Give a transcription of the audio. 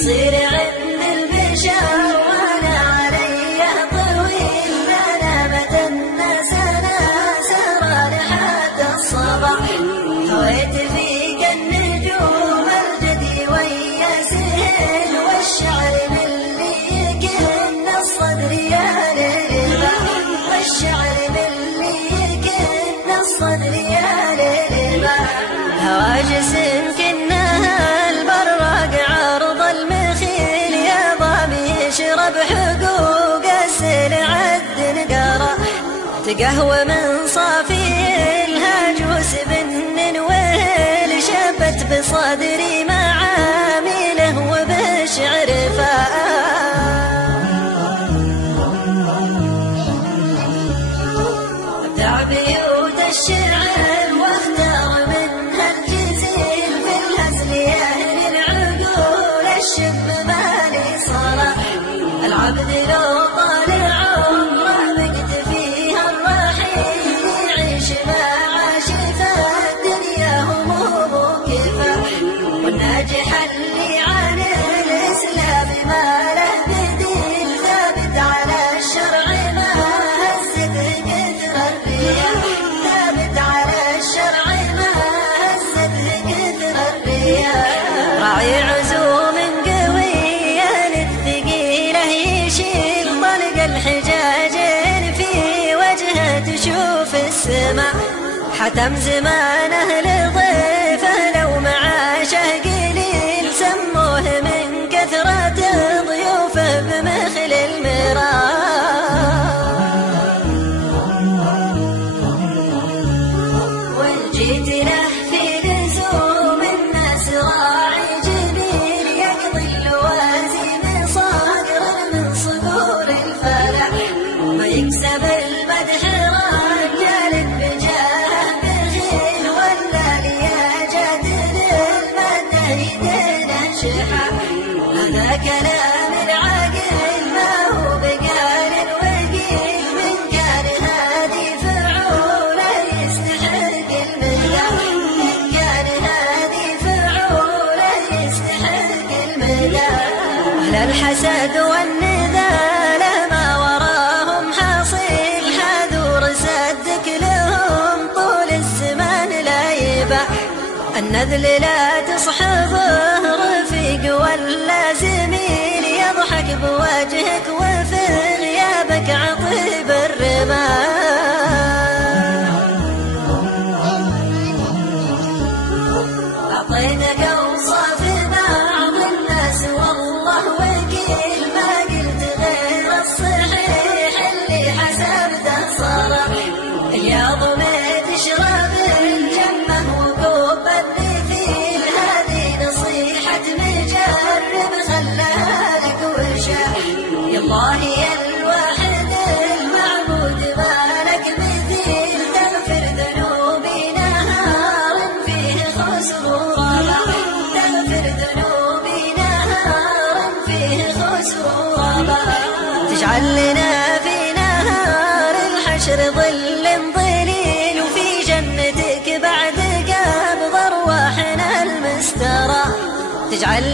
قصير عند البشر وانا علي طويل، ما نامت الناس سهران حتى الصباح. هويت فيك النجوم الجدي ويا سهل، والشعر من لي يكن الصدر يا للباح، والشعر من لي يكن الصدر يا للباح. هواجس كنها البراق عرض المخيل، يا ضامي يشرب حقوق السلع الدنقرة، تقهوى من صافي الهاجوس بن وهل، شبت بصدري معامله وبشعر فاء. ابدع بيوت الشعر واختار منها الجزيل، في الهزل يهني العقول الشب مالي صلاح. العبد لو طال عمره مكتفيها الرحيل، يعيش ما عاش فالدنيا هموم وكفاح. والناجح اللي عن الإسلام ما له بديل، ثابت على الشرع ما هزته كثر الرياح، ثابت على الشرع ما هزته كثر الرياح. راعي عزوم قوية للثقيلة يشيل، طلق الحجاجين في وجهه تشوف السماء. حتم زمانه لضيفه لو معاشه قليل، سموه من كثرة ضيوفه بمثل المراء. وجيت له في لزوم الناس راعي جميل، يقضي اللوازم صاقر من صقور الفلاح، ويكسب المدح رجال بجاه بخيل، ولا لياجات للمدح يدينا شحا. هذا كلام العاقل ما هو بقال وقيل، من كان هادي فعوله يستحق المدح، من كان هادي فعوله يستحق المدح. أهل الحسد والنذالة ما وراهم حاصل، حذور صدق لهم طول الزمان لا يباع. النذل لا تصحبه رفيق ولا زميل، يضحك بوجهك وفي غيابك عطيب الرمال. أعطيتك أوصاف بعض الناس والله وكيل، ما قلت غير الصحيح اللي حسبته صرح. يا ضميت اشرب الجمه وكوب النثيل، هذه نصيحة مجرب خلاها لك وشاح. يا الله يا الواحد المعبود ما لك مثيل، تغفر ذنوبي نهار فيه خسر وربح، تغفر ذنوبي نهار فيه خسر وربح. تجعل لنا في نهار الحشر ظل ظليل، وفي جنتك بعد قبض أرواحنا المسترى تجعل